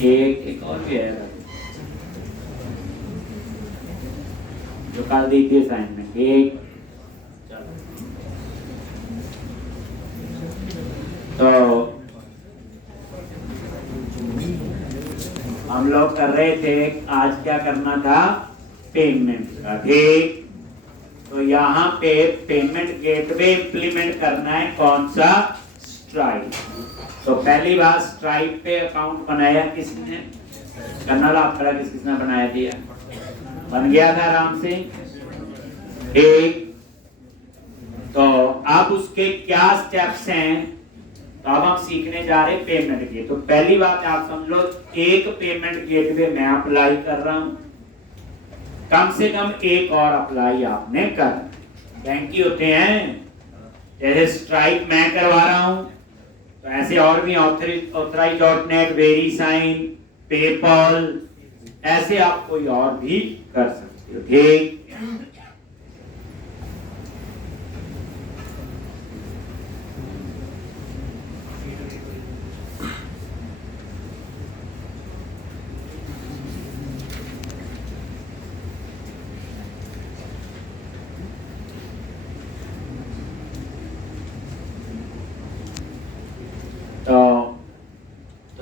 एक और भी है जो कल दी थी असाइनमेंट एक। तो हम लोग कर रहे थे आज क्या करना था, पेमेंट का। ठीक, तो यहाँ पे पेमेंट गेटवे इंप्लीमेंट करना है कौन सा, स्ट्राइप। तो पहली बार स्ट्राइप पे अकाउंट बनाया किसने, कर्नल आपका किसने बनाया दिया, बन गया था आराम से। एक तो अब उसके क्या स्टेप्स हैं, तो अब हम सीखने जा रहे हैं पेमेंट के। तो पहली बात आप समझ लो, एक पेमेंट गेटवे मैं अप्लाई कर रहा हूं, कम से कम एक और अप्लाई आपने कर। बैंक की होते हैं, जैसे स्ट्राइप मैं करवा रहा हूं, तो ऐसे और भी ऑथराइज.नेट, वेरीसाइन, पेपल, ऐसे आप कोई और भी कर सकते हो। ठीक, तो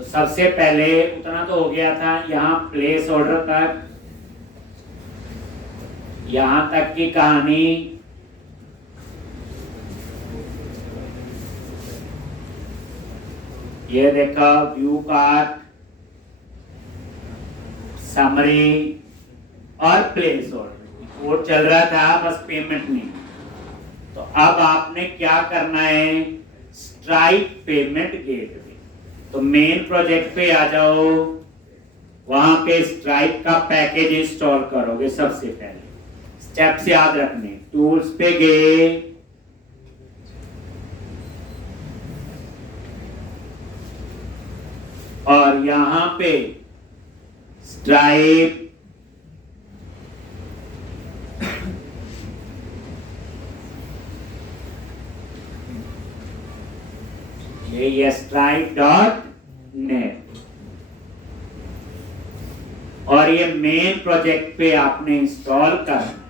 सबसे पहले उतना तो हो गया था, यहाँ प्लेस ऑर्डर तक, यहां तक की कहानी। ये देखा व्यू कार्ट, समरी और प्लेस ऑर्डर, वो चल रहा था, बस पेमेंट नहीं। तो अब आपने क्या करना है, स्ट्राइप पेमेंट गेटवे। तो मेन प्रोजेक्ट पे आ जाओ, वहां पे स्ट्राइप का पैकेज इंस्टॉल करोगे। सबसे पहले स्टेप्स याद रखने, टूल्स पे गए, और यहां पे स्ट्राइप ये स्ट्राइप.नेट, और ये मेन प्रोजेक्ट पे आपने इंस्टॉल करना।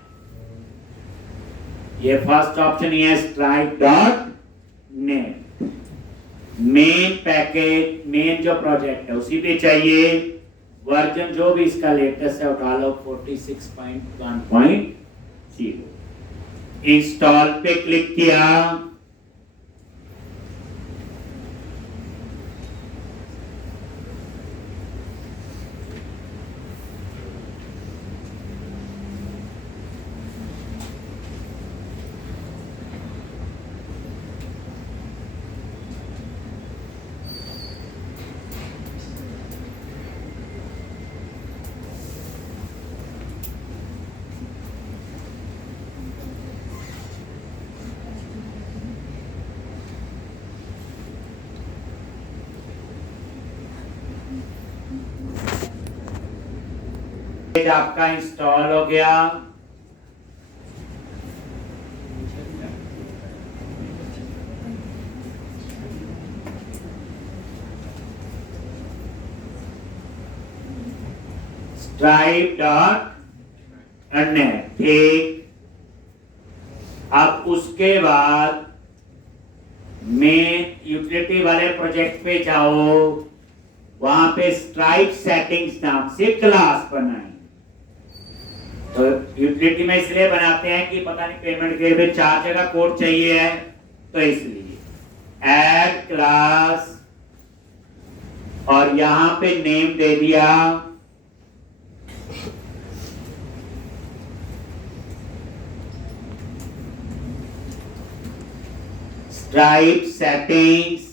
ये फर्स्ट ऑप्शन ये है स्ट्राइप.नेट, मेन पैकेज, मेन जो प्रोजेक्ट है उसी पे चाहिए। वर्जन जो भी इसका लेटेस्ट है उठा लो, 46.1.0। इंस्टॉल पे क्लिक किया, आपका इंस्टॉल हो गया। स्ट्राइप.नेट, ठीक। अब उसके बाद मेन यूटिलिटी वाले प्रोजेक्ट पे जाओ, वहां पे स्ट्राइप सेटिंग्स नाम से क्लास बनाए। तो यूटिलिटी में इसलिए बनाते हैं कि पता नहीं पेमेंट के लिए 4 जगह कोड चाहिए है, तो इसलिए ऐड क्लास, और यहां पे नेम दे दिया स्ट्राइप सेटिंग्स।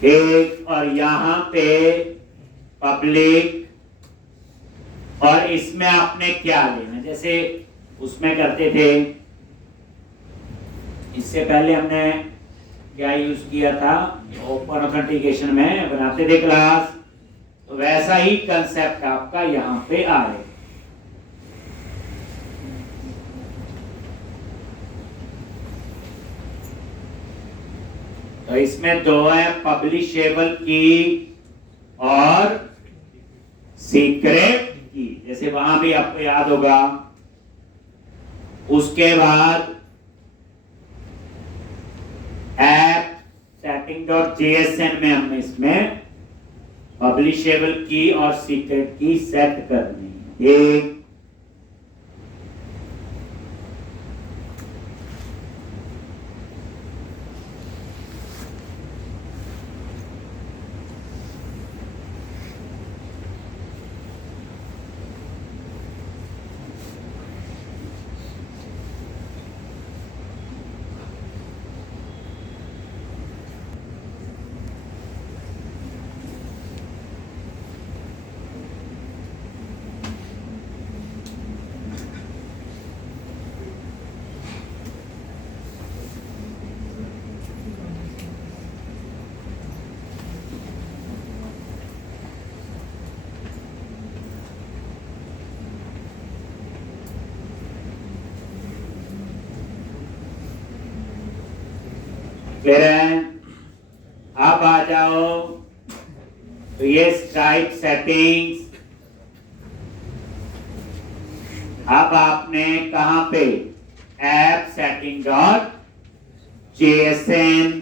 एक, और यहां पे पब्लिक, और इसमें आपने क्या लेना, जैसे उसमें करते थे इससे पहले हमने क्या यूज किया था ओपन ऑथेंटिकेशन में बनाते थे क्लास, तो वैसा ही कंसेप्ट आपका यहाँ पे आए। तो इसमें दो है, पब्लिशेबल की और सीक्रेट की, जैसे वहां भी आपको याद होगा। उसके बाद ऐप setting.jsn में हमने इसमें पब्लिशेबल की और सीक्रेट की सेट करनी है। एक फिर अब आ जाओ, तो ये टाइप सेटिंग्स। अब आपने कहां पे ऐप सेटिंग डॉट JSN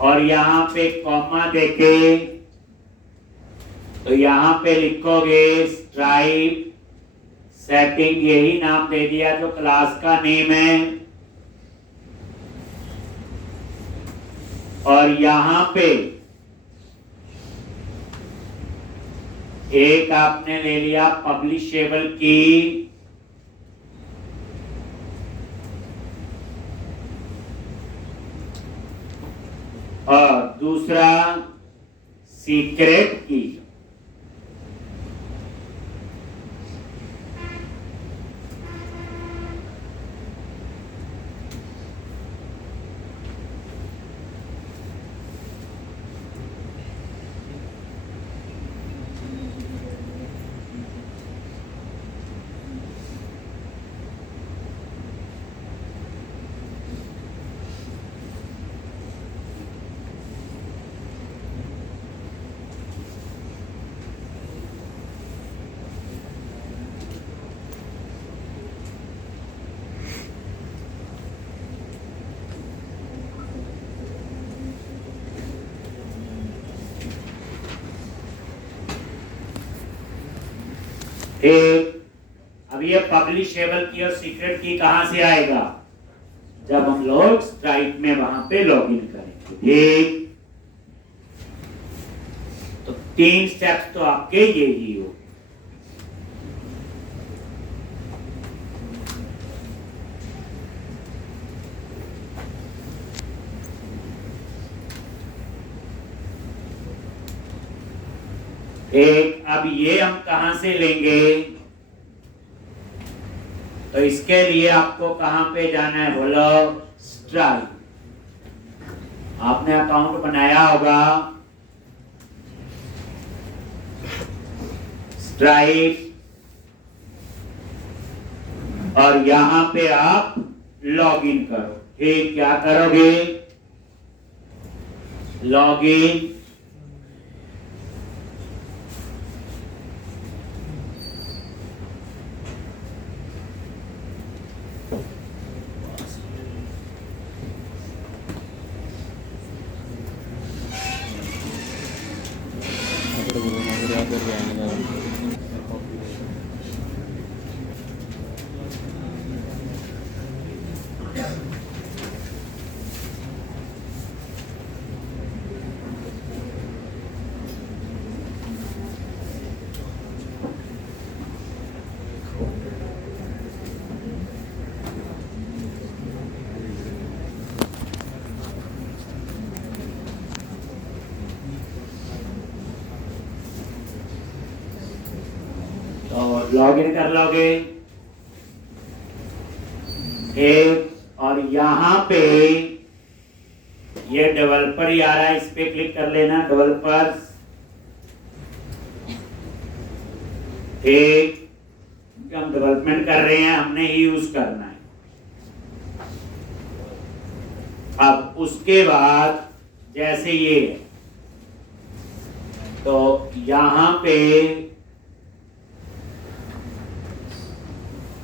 और यहां पे कॉमा देके तो यहां पे लिखोगे स्ट्राइप सेटिंग, यही नाम दे दिया जो क्लास का नेम है। और यहां पे एक आपने ले लिया पब्लिशेबल की और दूसरा सीक्रेट की। अब ये पब्लिशेबल की और सीक्रेट की कहां से आएगा, जब हम लोग स्ट्राइप में वहां पे लॉगिन करेंगे। ठीक, तो 3 स्टेप्स तो आपके यही हो। एक, अब ये हम कहां से लेंगे, तो इसके लिए आपको कहां पे जाना है, बोलो स्ट्राइप। आपने अकाउंट बनाया होगा स्ट्राइप और यहां पे आप लॉगिन करो। ठीक, क्या करोगे, लॉगिन। तो लॉगिन कर लोगे। एक और यहाँ पे ये डेवलपर ही आ रहा है, इस पे क्लिक कर लेना, डेवलपर्स। ठीक, हम डेवलपमेंट कर रहे हैं, हमने ही यूज करना है। अब उसके बाद जैसे ये, तो यहां पे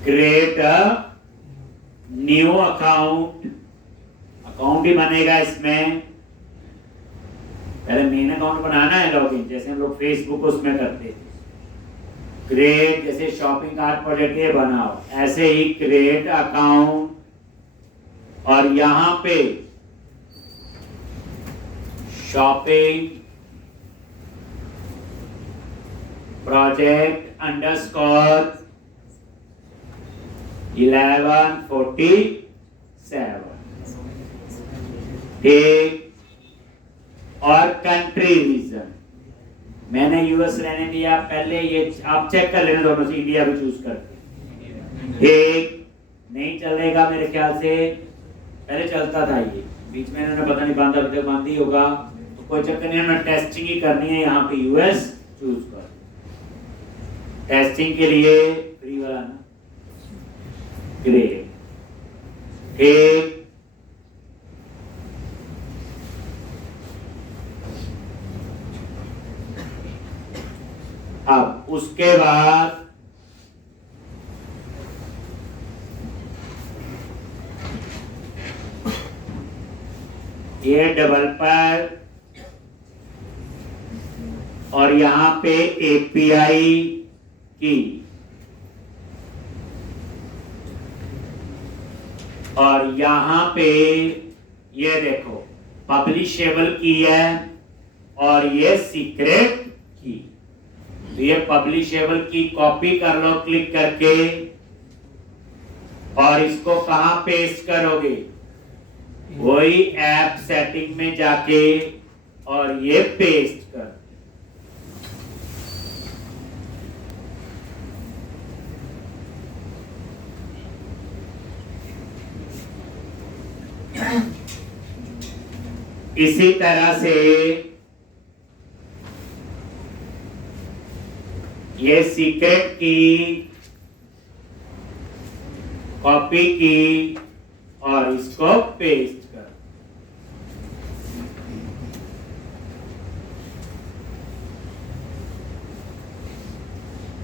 create a new account, account ही बनेगा इसमें। पहले मेन अकाउंट बनाना है, लॉगिन, जैसे हम लोग फेसबुक उसमें करते हैं। क्रिएट, जैसे शॉपिंग कार्ट प्रोजेक्ट ये बनाओ, ऐसे ही क्रिएट अकाउंट, और यहां पे शॉपिंग प्रोजेक्ट अंडरस्कोर 1147, ठीक। और कंट्री रीजन मैंने यूएस रहने दिया, पहले ये आप चेक कर लेना दोनों से, इंडिया भी चूज करके। ठीक, नहीं चलेगा मेरे ख्याल से, पहले चलता था ये, बीच में इन्होंने पता नहीं बांधा, अभी तक बांध ही होगा, तो कोई चक्कर नहीं, हमें टेस्टिंग ही करनी है। यहाँ पे यूएस चूज कर, टेस्टिंग के लिए फ्री वाला ना, ग्रेट, ठीक। अब उसके बाद ये डेवलपर, और यहां पे एपीआई की, और यहां पे ये देखो पब्लिशेबल की है, और ये सीक्रेट की। तो ये पब्लिशेबल की कॉपी कर लो क्लिक करके, और इसको कहां पेस्ट करोगे, वही ऐप सेटिंग में जाके, और ये पेस्ट कर। इसी तरह से ये सीक्रेट की कॉपी की, और इसको पेस्ट कर।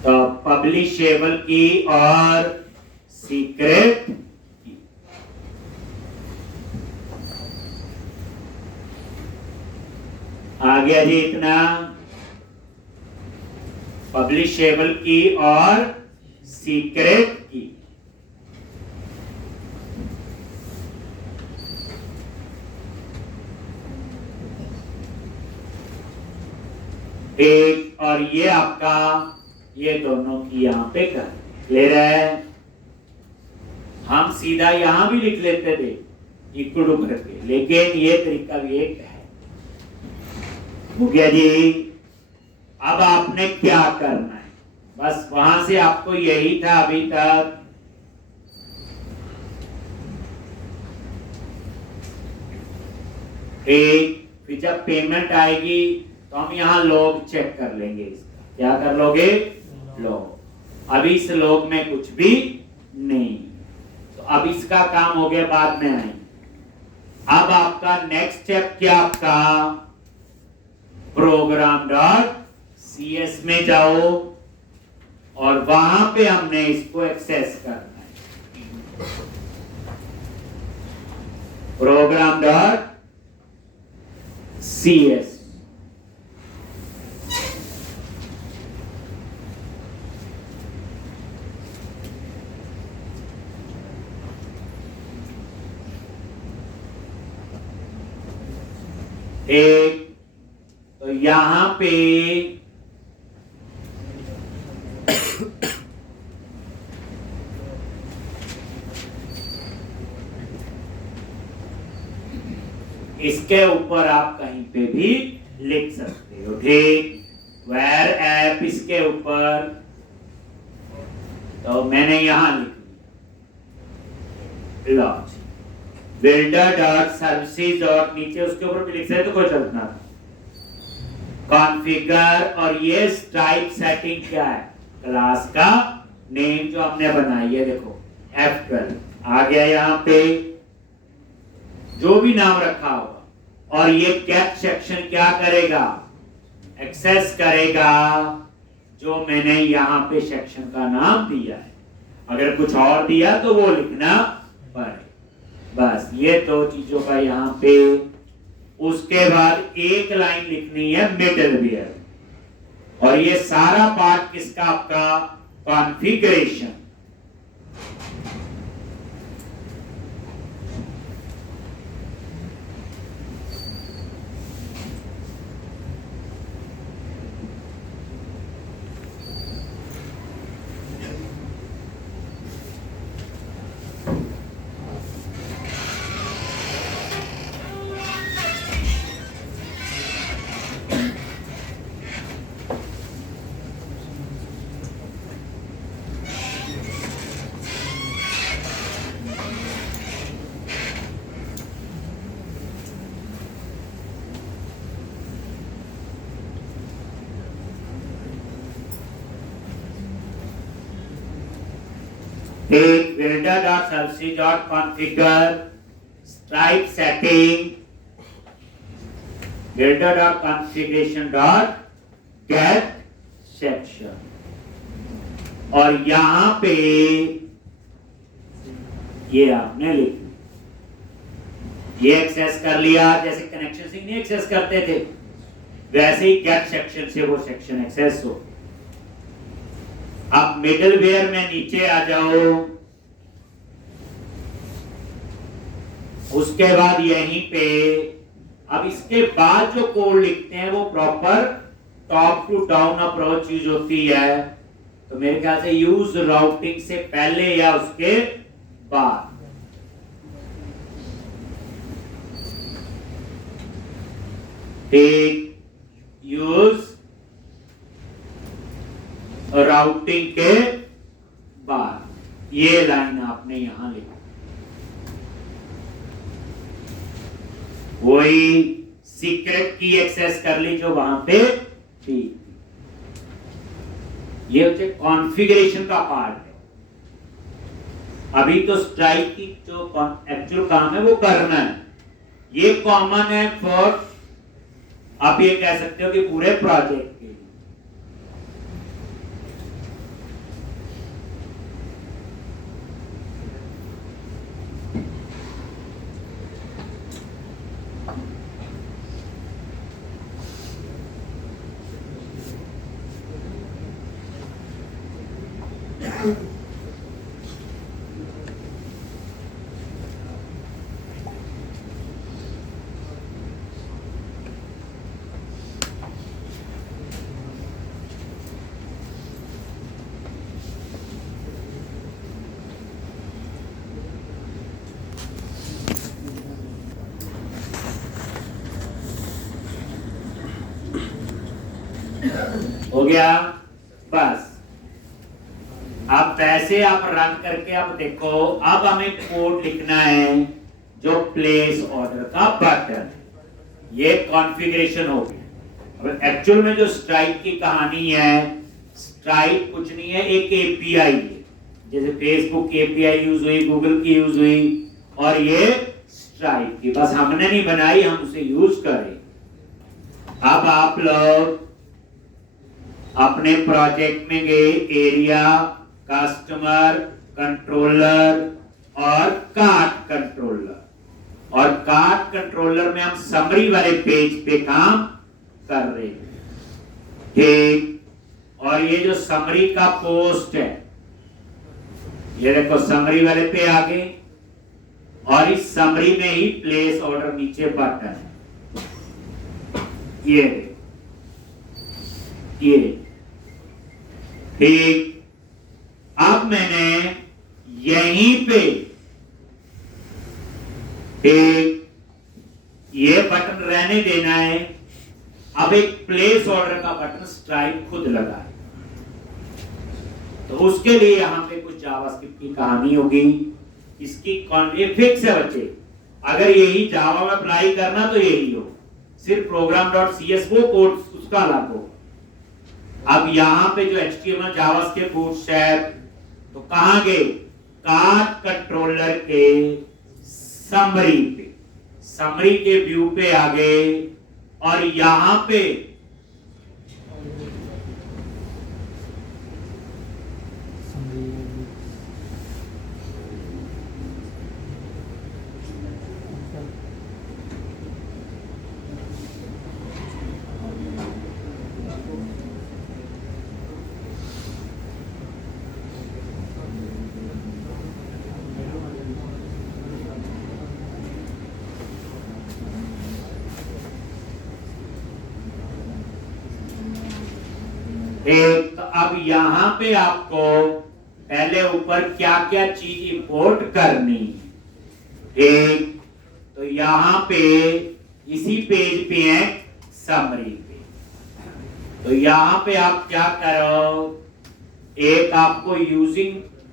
तो पब्लिशेबल की और सीक्रेट की, आ गया जी इतना। पब्लिशेबल की और सीक्रेट की, एक, और ये आपका, ये दोनों की यहां पे कर ले रहे हैं। हम सीधा यहां भी लिख लेते थे इक्वल टू करके, लेकिन ये तरीका भी एक है। हो गया जी। अब आपने क्या करना है, बस वहां से आपको यही था अभी तक। एक, फिर जब पेमेंट आएगी तो हम यहाँ लॉग चेक कर लेंगे इसका। क्या कर लोगे, लॉग। अभी इस लॉग में कुछ भी नहीं, तो अब इसका काम हो गया, बाद में आएंगे। अब आपका नेक्स्ट स्टेप क्या, आपका प्रोग्राम डॉट CS में जाओ, और वहां पे हमने इसको एक्सेस करना है। प्रोग्राम डॉट CS, एक, तो यहां पे इसके ऊपर आप कहीं पे भी लिख सकते हो, ठीक। वेयर ऐप इसके ऊपर, तो मैंने यहां लिख launch. Builder dot services dot नीचे उसके ऊपर भी लिख सकते तो कोई चलता ना। कॉन्फ़िगर और ये टाइप सेटिंग क्या है, क्लास का नेम जो हमने बनाई है, देखो F12 आ गया यहाँ पे जो भी नाम रखा होगा। और ये गेट सेक्शन क्या करेगा, एक्सेस करेगा जो मैंने यहाँ पे सेक्शन का नाम दिया है। अगर कुछ और दिया तो वो लिखना पड़े। बस ये दो चीजों का यहाँ पे। उसके बाद एक लाइन लिखनी है मिडलवेयर, और ये सारा पार्ट किसका, आपका configuration. Take builder.services.configure stripe setting builder.configuration.get section, और यहां पे ये आपने लिखना, ये एक्सेस कर लिया। जैसे कनेक्शन से नहीं एक्सेस करते थे वैसे ही गेट सेक्शन से वो सेक्शन एक्सेस हो। अब मिडलवेयर में नीचे आ जाओ, उसके बाद यहीं पे अब इसके बाद जो कोड लिखते हैं वो proper top to down approach use होती है। तो मेरे ख्याल से यूज राउटिंग से पहले या उसके बाद। ठीक, यूज राउटिंग के बाद ये लाइन आपने यहां लिखी। वही सीक्रेट की एक्सेस कर ली जो वहां पे थी। ये कॉन्फ़िगरेशन का पार्ट है। अभी तो स्ट्राइक की जो एक्चुअल काम है वो करना है। ये कॉमन है फॉर, आप ये कह सकते हो कि पूरे प्रोजेक्ट के लिए। हो गया बस। अब वैसे आप रन करके अब देखो, अब हमें कोड लिखना है जो प्लेस ऑर्डर का बटन। ये कॉन्फ़िगरेशन हो गया। अब एक्चुअल में जो स्ट्राइक की कहानी है, स्ट्राइक कुछ नहीं है, एक एपीआई है। जैसे फेसबुक की एपीआई यूज हुई, गूगल की यूज हुई, और ये स्ट्राइक की बस हमने नहीं बनाई, हम उसे यूज करें। अब आप लोग अपने प्रोजेक्ट में गए, एरिया, कस्टमर, कंट्रोलर और कार्ट कंट्रोलर, और कार्ट कंट्रोलर में हम समरी वाले पेज पे काम कर रहे हैं। ठीक, और ये जो समरी का पोस्ट है, ये देखो समरी वाले पे आ गए, और इस समरी में ही प्लेस ऑर्डर नीचे बटन है। ये ठीक, अब मैंने यहीं पे ठीक ये बटन रहने देना है। अब एक प्लेस ऑर्डर का बटन स्ट्राइक खुद लगा है, तो उसके लिए यहां पे कुछ जावास्क्रिप्ट की कहानी होगी। इसकी फिक्स है बच्चे, अगर यही जावा में अप्लाई करना तो यही हो, सिर्फ program.cs वो कोड उसका अलग हो। अब यहाँ पे जो HTML जावास्क्रिप्ट बूटस्ट्रैप तो कहां गए, कार्ड कंट्रोलर के समरी पे, समरी के व्यू पे आ गए और यहां पे एक, अब यहां पे आपको पहले ऊपर क्या क्या चीज इंपोर्ट करनी, एक तो यहां पे इसी पेज पे है समरी पे, तो यहां पे आप क्या करो, एक आपको यूजिंग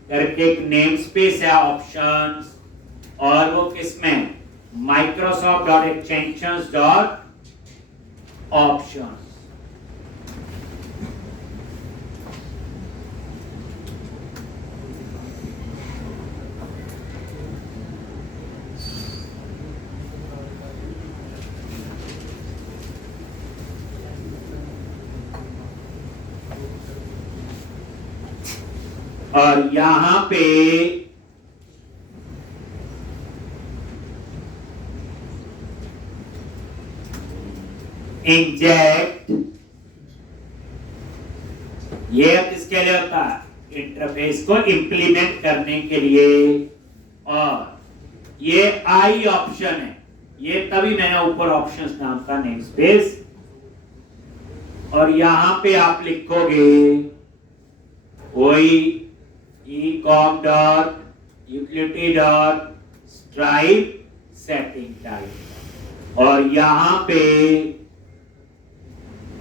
करके एक नेम स्पेस है ऑप्शंस, और वो किसमें Microsoft.extensions.options, और यहां पे इंजेक्ट, ये किसके लिए होता है, इंटरफेस को इंप्लीमेंट करने के लिए, और ये आई ऑप्शन है, ये तभी मैंने ऊपर ऑप्शंस नाम का नेम स्पेस, और यहां पे आप लिखोगे वही ecom dot utility dot stripe setting type, और यहां पे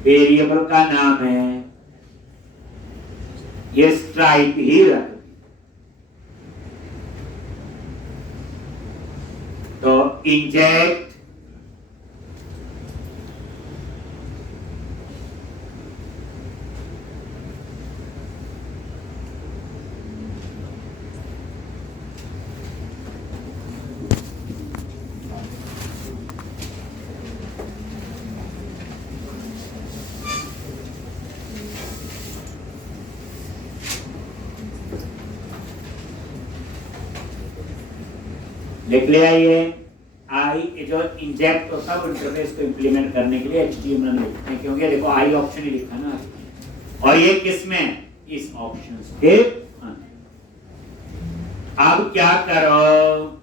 वेरिएबल का नाम है ये स्ट्राइप ही रख, तो इंजेक्ट लिख लिया, ये आई जो इंजेक्ट होता है इंटरफेस को इंप्लीमेंट करने के लिए HTML में लिखते हैं, क्योंकि देखो आई ऑप्शन ही लिखा ना, और ये किसमें, इस ऑप्शन के अंदर। अब क्या करो,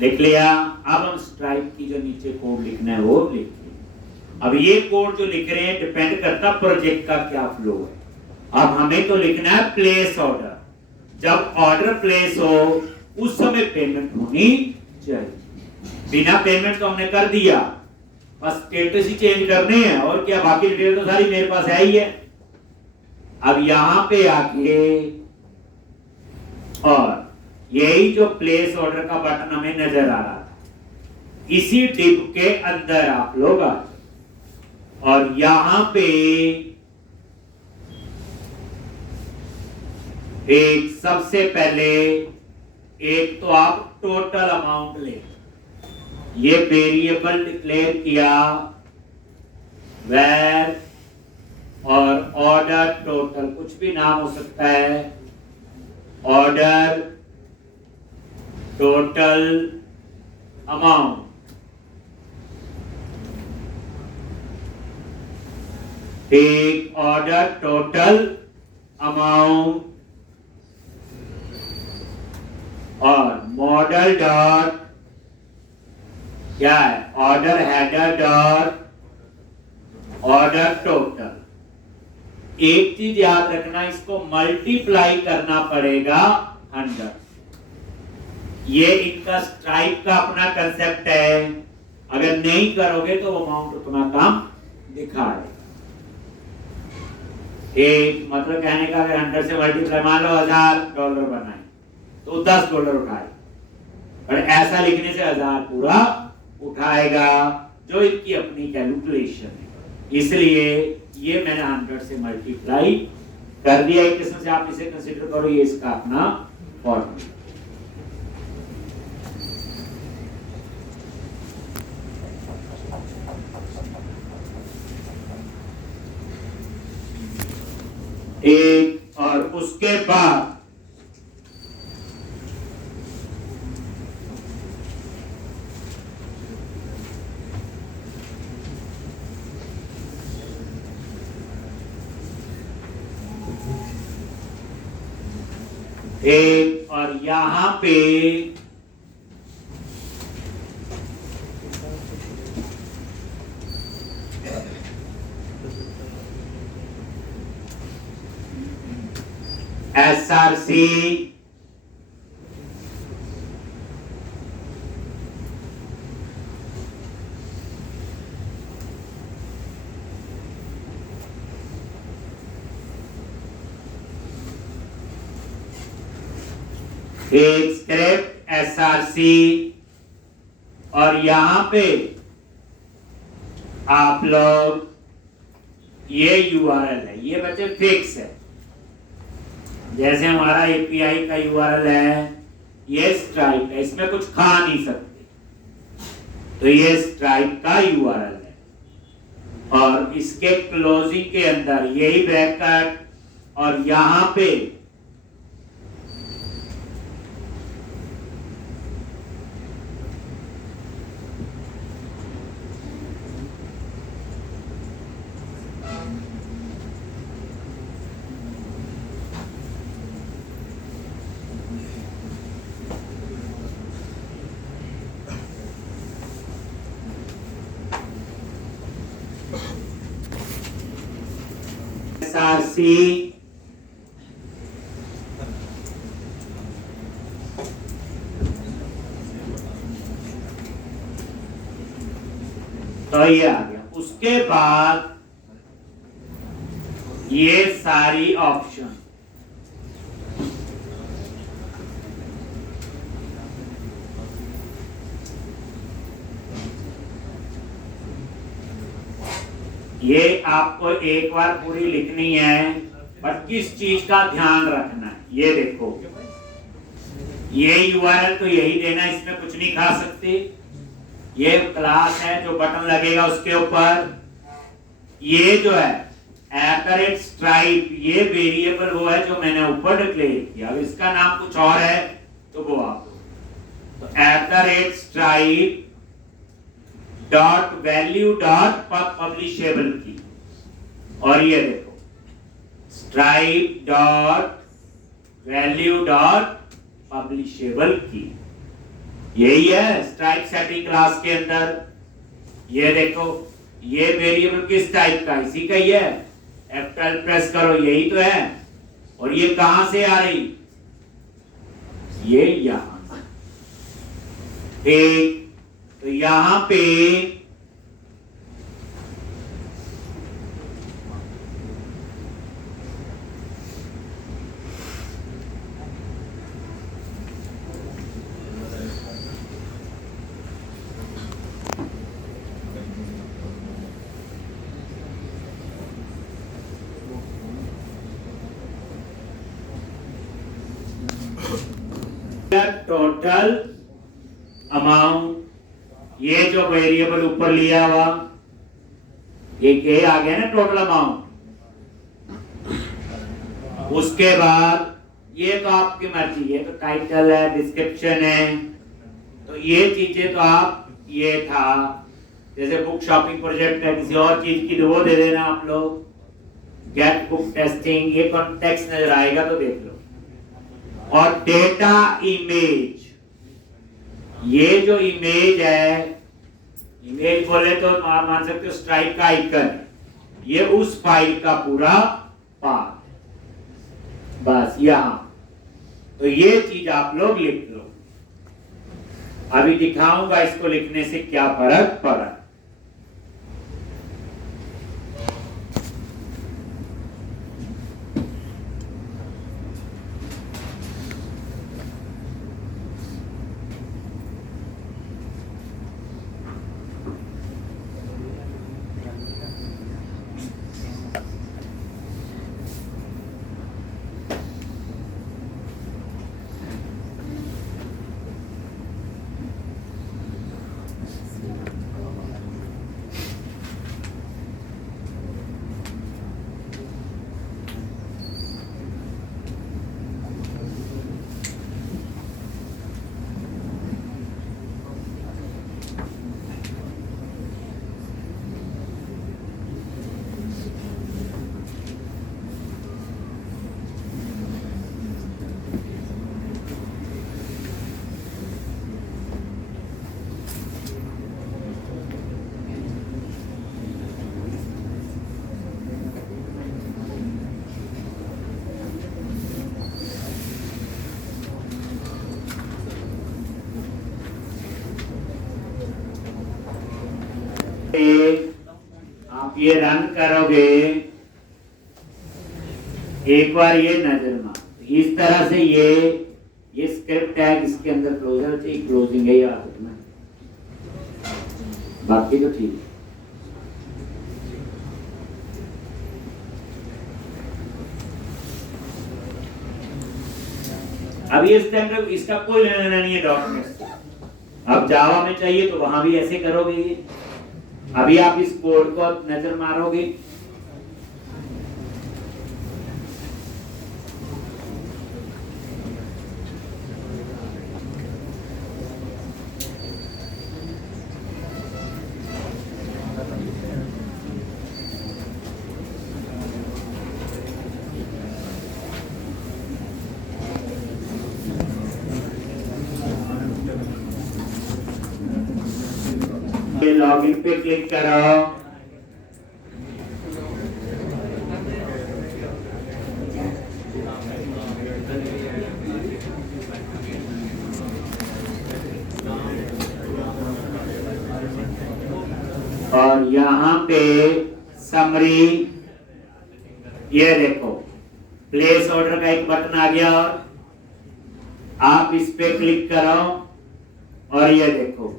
लिख लिया, अब हम स्ट्राइप की जो नीचे कोड लिखना है वो लिखिए। अब ये कोड जो लिख रहे हैं डिपेंड करता प्रोजेक्ट का क्या फ्लो है। अब हमें तो लिखना है प्लेस ऑर्डर, जब ऑर्डर प्लेस हो उस समय पेमेंट होनी चाहिए, बिना पेमेंट तो हमने कर दिया, बस स्टेटस ही चेंज करने हैं, और क्या बाकी डिटेल तो सारी मेरे पास है ही है। अब यहां पे आके और यही जो प्लेस ऑर्डर का बटन हमें नजर आ रहा था, इसी डिप के अंदर आप लोग आ, और यहां पे एक सबसे पहले एक तो आप टोटल अमाउंट ले, ये वेरिएबल डिक्लेयर किया वेर, और ऑर्डर टोटल, कुछ भी नाम हो सकता है, order total amount, take order total amount, और मॉडल डॉट क्या है, order header dot order total. एक चीज याद रखना, इसको मल्टीप्लाई करना पड़ेगा 100। ये इनका स्ट्राइप का अपना कंसेप्ट है, अगर नहीं करोगे तो अमाउंट उतना काम दिखाएगा। एक मतलब कहने का, अगर 100 से मल्टीप्लाई, मान लो $1000 बनाए तो $10 उठाए, पर ऐसा लिखने से 1000 पूरा उठाएगा, जो इनकी अपनी कैलकुलेशन है। इसलिए ये मैंने 100 से मल्टीप्लाई कर दिया। एक किस्म से आप इसे कंसीडर करो, ये इसका अपना फॉर्मूला। एक और उसके बाद एक और यहां पे SRC एक स्क्रिप्ट SRC, और यहां पे आप लोग ये URL है, ये बच्चे फिक्स है। जैसे हमारा API का URL है, ये स्ट्राइप है, इसमें कुछ खा नहीं सकते, तो ये स्ट्राइप का URL है। और इसके क्लोजिंग के अंदर यही ब्रैकेट, और यहां पे SRC तो ये आ गया। उसके बाद ये सारी ऑप्शन, ये आपको एक बार पूरी लिखनी है, पर किस चीज का ध्यान रखना है। ये देखो, ये URL तो यही देना, इसमें कुछ नहीं खा सकते। ये क्लास है, जो बटन लगेगा उसके ऊपर, ये जो है @stripe, ये वेरिएबल वो है जो मैंने ऊपर डिक्लेयर किया। अब इसका नाम कुछ और है तो वो आप, तो @stripe डॉट वैल्यू डॉट पब्लिशेबल की, और ये देखो स्ट्राइप डॉट वैल्यू डॉट पब्लिशेबल की, यही है स्ट्राइप सेटिंग क्लास के अंदर। ये देखो, ये वेरिएबल किस टाइप का, इसी का ही है। F12 प्रेस करो, यही तो है। और ये कहां से आ रही, ये यहां से। ठीक, तो यहां पे टोटल अमाउंट, ये जो वेरिएबल ऊपर लिया हुआ, ये आ गया ना टोटल अमाउंट। उसके बाद ये तो आपकी मर्जी, ये तो टाइटल है, डिस्क्रिप्शन है, तो ये चीजें तो आप, ये था जैसे बुक शॉपिंग प्रोजेक्ट है, किसी और चीज की तो वो दे देना आप लोग। गेट बुक टेस्टिंग, ये कॉन्टेक्स्ट नजर आएगा तो देख लो। और डेटा इमेज, ये जो इमेज है, इमेज बोले तो मान सकते हो स्ट्राइप का आइकन, ये उस फाइल का पूरा पार्ट, बस यहां। तो ये चीज आप लोग लिख लो। अभी दिखाऊंगा इसको लिखने से क्या फर्क पड़ा। पे आप ये रन करोगे, एक बार ये नजर मार, इस तरह से ये स्क्रिप्ट टैग इसके अंदर क्लोजर थी, क्लोजिंग है याद रखना, बाकी तो ठीक है। अभी इस टाइम पे इसका कोई लेना देना नहीं है डॉक्यूमेंट से। अब जावा में चाहिए तो वहां भी ऐसे करोगे। अभी आप इस कोड को नजर मारोगे, लॉगिन पे क्लिक करो, और यहाँ पे समरी, ये देखो प्लेस ऑर्डर का एक बटन आ गया, और आप इस पे क्लिक करो और ये देखो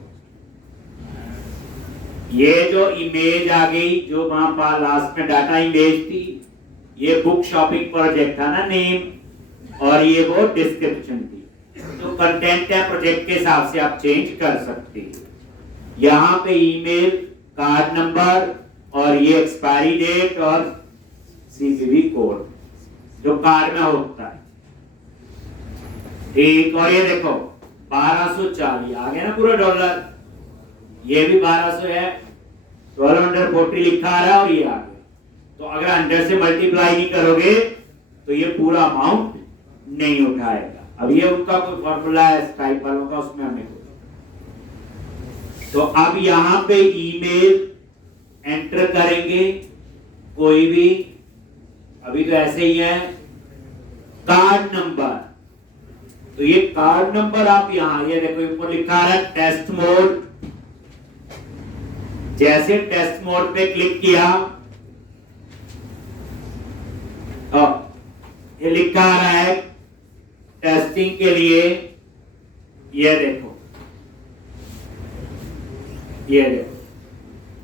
ये जो इमेज आ गई, जो वहां पर लास्ट में डाटा इमेज थी, ये बुक शॉपिंग प्रोजेक्ट था ना नेम, और ये वो डिस्क्रिप्शन थी। तो कंटेंट है प्रोजेक्ट के हिसाब से आप चेंज कर सकते हैं। यहाँ पे ईमेल, कार्ड नंबर और ये एक्सपायरी डेट और सीवीवी कोड जो कार्ड में होता है, ठीक। और ये देखो 1240 आ गया ना पूरा डॉलर, ये भी 1200 है, 1240 लिखा आ रहा है और ये आ गया। तो अगर 100 से मल्टीप्लाई नहीं करोगे तो ये पूरा अमाउंट नहीं उठाएगा। अब ये उनका कोई फॉर्मूला है स्काइप वालों का, उसमें हमें तो अब यहाँ पे ईमेल एंटर करेंगे कोई भी, अभी तो ऐसे ही है। कार्ड नंबर, तो ये कार्ड नंबर आप यहाँ ये देखो ऊपर लिखा है टेस्ट मोड, जैसे टेस्ट मोड पे क्लिक किया तो ये लिखा आ रहा है टेस्टिंग के लिए, ये देखो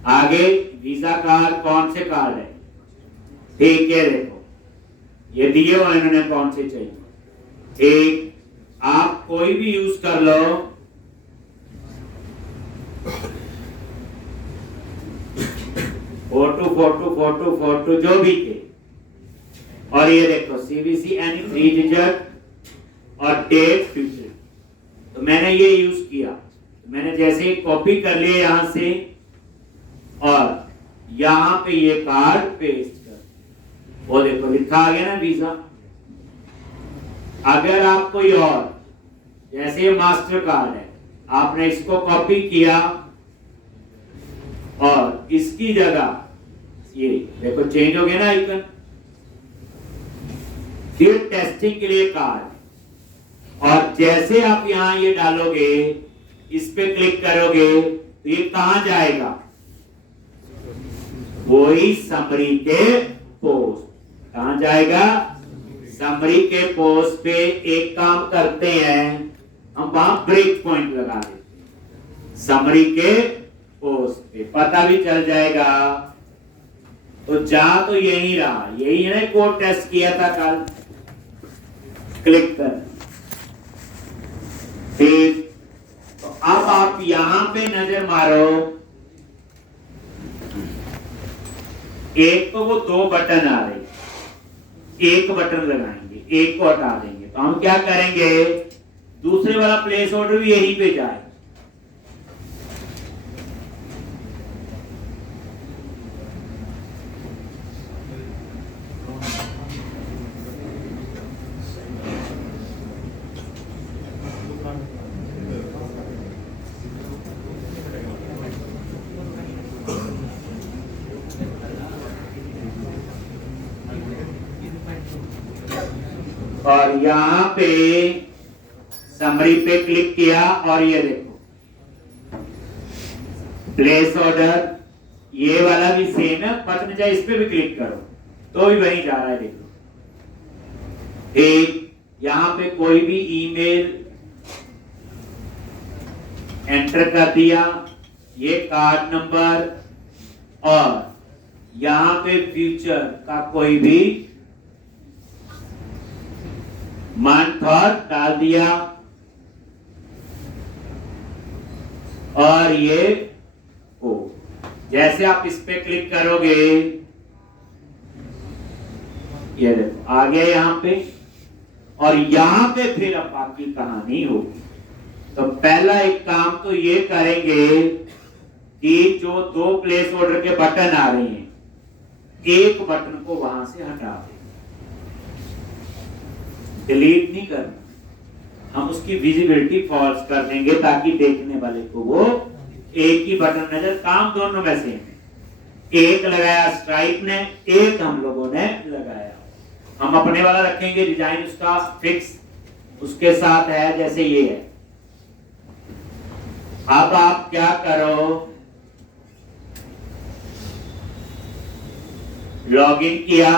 आगे वीजा कार्ड, कौन से कार्ड है, ठीक है। देखो ये दिए हुए इन्होंने कौन से चाहिए, ठीक। आप कोई भी यूज कर लो, फोटो जो भी थे। और ये देखो सीवीसी एनी 3 डिजिट और डेट फ्यूचर, तो मैंने ये यूज किया। मैंने जैसे कॉपी कर लिया यहां से और यहां पे ये कार्ड पेस्ट कर, वो देखो लिखा आ गया ना वीजा। अगर आप कोई और, जैसे ये मास्टर कार्ड है, आपने इसको कॉपी किया और इसकी जगह ये देखो चेंज हो गया ना आइकन, फिर टेस्टिंग के लिए कार्ड, और जैसे आप यहां ये डालोगे, इस पे क्लिक करोगे तो ये कहां जाएगा, वही समरी के पोस्ट, कहां जाएगा, समरी के पोस्ट पे। एक काम करते हैं हम वहां ब्रेक पॉइंट लगा देते हैं समरी के पोस्ट पे, पता भी चल जाएगा। तो जा तो यही रहा, यही है ना कोड टेस्ट किया था कल, क्लिक कर, ठीक। तो अब आप यहां पे नजर मारो, एक तो वो 2 बटन आ रहे, एक बटन लगाएंगे, एक को हटा देंगे। तो हम क्या करेंगे, दूसरे वाला प्लेस ऑर्डर भी यहीं पे जाए, और यहां पे समरी पे क्लिक किया और ये देखो प्लेस ऑर्डर ये वाला भी सेम है, बटन चाहे इस पे भी क्लिक करो तो भी वही जा रहा है। देखो एक यहां पे कोई भी ईमेल एंटर कर दिया, ये कार्ड नंबर, और यहां पे फ्यूचर का कोई भी मंथ और डाल दिया, और ये ओ जैसे आप इस पे क्लिक करोगे ये देखो आ गया यहां पे, और यहां पे फिर अब बाकी कहानी होगी। तो पहला एक काम तो ये करेंगे कि जो दो प्लेस ऑर्डर के बटन आ रहे हैं, एक बटन को वहां से हटा दें, डिलीट नहीं करना, हम उसकी विजिबिलिटी फॉल्स कर देंगे ताकि देखने वाले को वो एक ही बटन नजर। काम दोनों में से एक लगाया स्ट्राइप ने, एक हम लोगों ने लगाया। हम अपने वाला रखेंगे, डिजाइन उसका फिक्स उसके साथ है जैसे ये है। अब आप क्या करो, लॉगिन किया,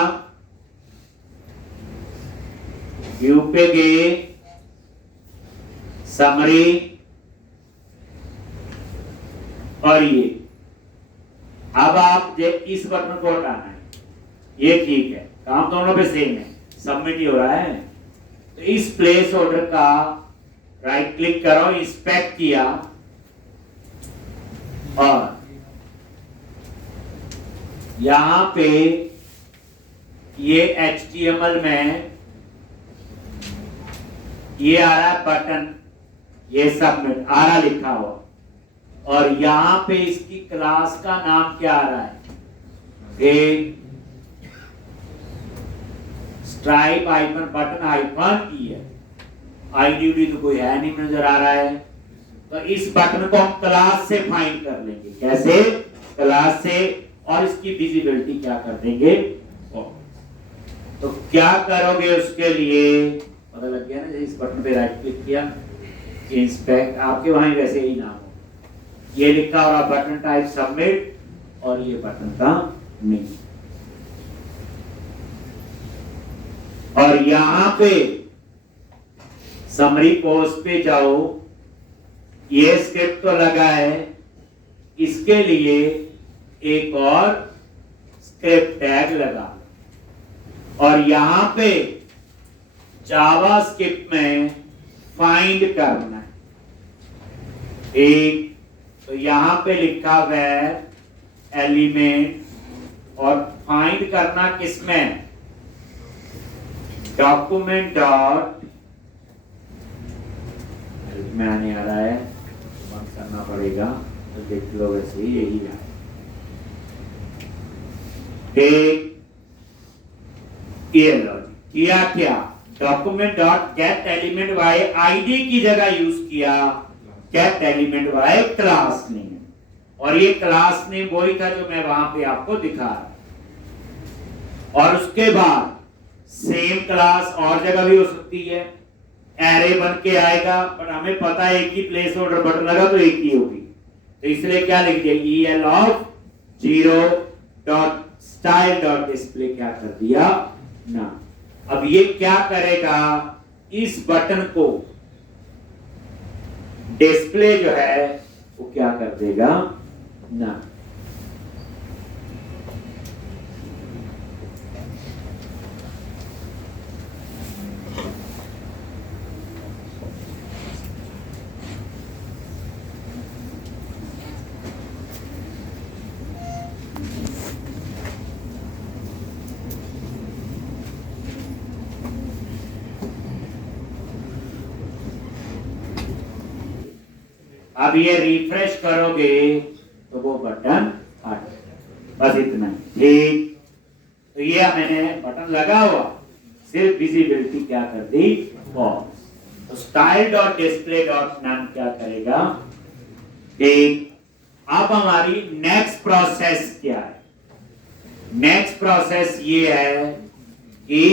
व्यू पे गए, समरी, और ये अब आप इस बटन को हटाना है, ये ठीक है, काम दोनों पे सेम है, सबमिट ही हो रहा है। तो इस प्लेस ऑर्डर का राइट क्लिक करो, इंस्पेक्ट किया, और यहां पे ये HTML में ये आ रहा है बटन, ये सबमिट आ रहा लिखा हुआ, और यहां पे इसकी क्लास का नाम क्या आ रहा है, स्ट्राइप हाइफन बटन हाइफन ई है, आईडी तो कोई है नहीं नजर आ रहा है। तो इस बटन को हम क्लास से फाइंड कर लेंगे, कैसे, क्लास से, और इसकी विजिबिलिटी क्या कर देंगे। तो क्या करोगे उसके लिए पता लग गया ना, इस बटन पे राइट क्लिक किया, इंस्पेक्ट, आपके वहां वैसे ही नाम हो, ये लिखा और बटन टाइप सबमिट, और ये बटन का नहीं, और यहां पे समरी पोस्ट पे जाओ, ये स्क्रिप्ट तो लगा है, इसके लिए एक और स्क्रिप्ट टैग लगा, और यहां पे जावास्क्रिप्ट में फाइंड करना है एक, तो यहां पे लिखा वेर एलिमेंट, और फाइंड करना किसमें, डॉक्यूमेंट डॉट में आने आ रहा है, बंद करना पड़ेगा, तो देख लो वैसे ही यही है। ये किया क्या, document dot gate element by ID की जगह यूज किया gate element by class name, और ये क्लास नेम वही था जो मैं वहां पे आपको दिखा रहा। और उसके बाद सेम क्लास और जगह भी हो सकती है, एरे बन के आएगा, पर हमें पता है एक ही प्लेस ऑर्डर बटन लगा तो एक ही होगी, तो इसलिए क्या लिख दिया, EL ऑफ 0.style.display क्या कर दिया ना। अब ये क्या करेगा, इस बटन को डिस्प्ले जो है वो क्या कर देगा ना। अब ये रिफ्रेश करोगे तो वो बटन हट, बस इतना ठीक। तो ये मैंने बटन लगा हुआ, सिर्फ विजिबिलिटी क्या कर दी, फॉल्स। तो style.display.none क्या करेगा, ठीक। अब हमारी नेक्स्ट प्रोसेस क्या है, नेक्स्ट प्रोसेस ये है कि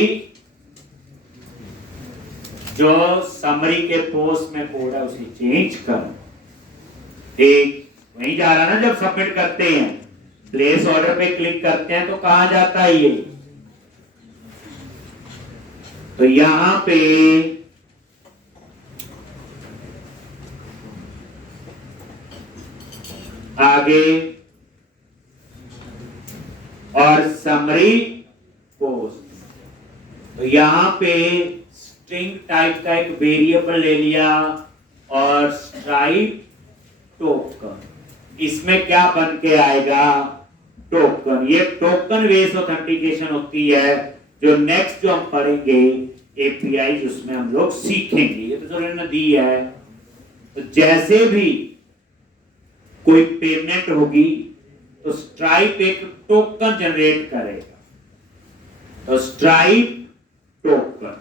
जो समरी के पोस्ट में कोड है उसे चेंज करो, ठीक। वहीं जा रहा ना जब सबमिट करते हैं, प्लेस ऑर्डर पे क्लिक करते हैं तो कहां जाता है ये, तो यहां पे आगे और समरी पोस्ट, तो यहां पे स्ट्रिंग टाइप का एक वेरिएबल ले लिया और स्ट्राइप टोकन, इसमें क्या बन के आएगा, टोकन। ये टोकन बेस्ड ऑथेंटिकेशन होती है, जो नेक्स्ट जो हम पढ़ेंगे एपीआई जिसमें हम लोग सीखेंगे। ये तो उन्होंने दी है, तो जैसे भी कोई पेमेंट होगी तो स्ट्राइप एक टोकन जनरेट करेगा, तो स्ट्राइप टोकन।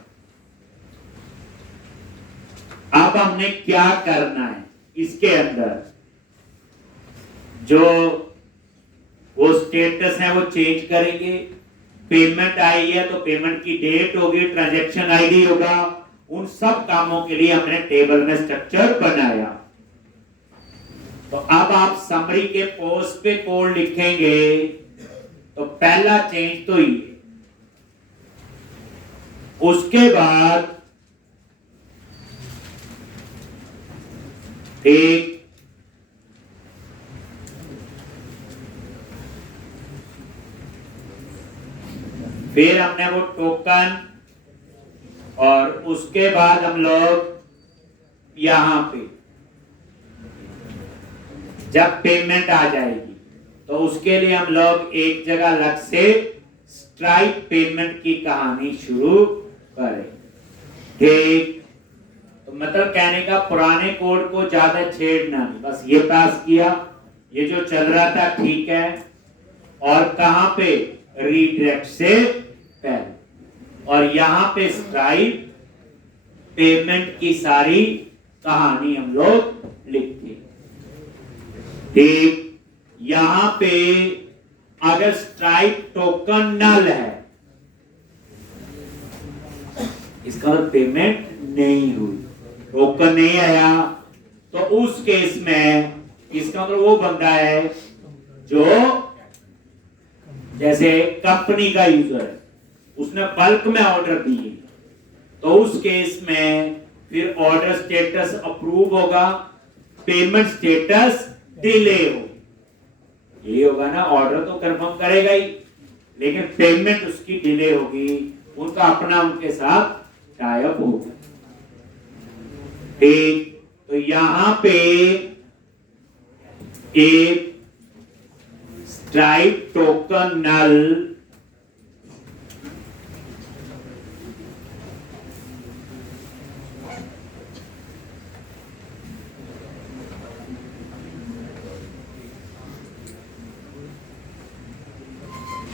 अब हमने क्या करना है, इसके अंदर जो वो स्टेटस है वो चेंज करेंगे। पेमेंट आई है तो पेमेंट की डेट होगी, ट्रांजैक्शन आईडी होगा, उन सब कामों के लिए हमने टेबल में स्ट्रक्चर बनाया। तो अब आप समरी के पोस्ट पे कोड लिखेंगे तो पहला चेंज तो ये, उसके बाद एक फिर हमने वो टोकन, और उसके बाद हम लोग यहां पे जब पेमेंट आ जाएगी तो उसके लिए हम लोग एक जगह अलग से स्ट्राइप पेमेंट की कहानी शुरू करें। ठीक, तो मतलब कहने का पुराने कोड को ज्यादा छेड़ना नहीं, बस ये पास किया, ये जो चल रहा था ठीक है, और कहां पे रीडायरेक्ट से पहले, और यहां पे स्ट्राइप पेमेंट की सारी कहानी हम लोग लिखते। ठीक, यहां पे अगर स्ट्राइप टोकन नल है, इसका मतलब पेमेंट नहीं हुई, टोकन नहीं आया, तो उस केस में इसका मतलब वो बंदा है जो जैसे कंपनी का यूजर है, उसने बल्क में ऑर्डर दिए, तो उस केस में फिर ऑर्डर स्टेटस अप्रूव होगा, पेमेंट स्टेटस डिले हो, ये होगा ना, ऑर्डर तो कंफर्म करेगा ही लेकिन पेमेंट उसकी डिले होगी, उनका अपना उनके साथ टाई अप होगा। ठीक, तो यहां पे एक स्ट्राइप टोकन नल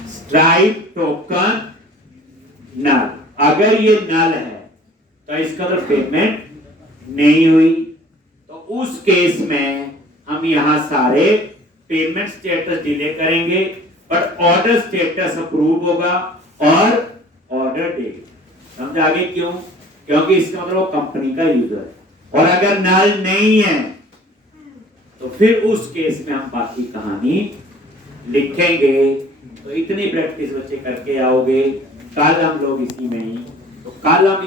स्ट्राइप टोकन नल, अगर ये नल है तो इसका तो पेमेंट नहीं हुई, तो उस केस में हम यहां सारे पेमेंट स्टेटस डिले करेंगे, बट ऑर्डर स्टेटस अप्रूव होगा और ऑर्डर डेट। समझ आगे क्यों, क्योंकि इसका मतलब वो कंपनी का यूजर है, और अगर नल नहीं है तो फिर उस केस में हम बाकी कहानी लिखेंगे। तो इतनी प्रैक्टिस बच्चे करके आओगे, कल हम लोग इसी में ही, तो कल हम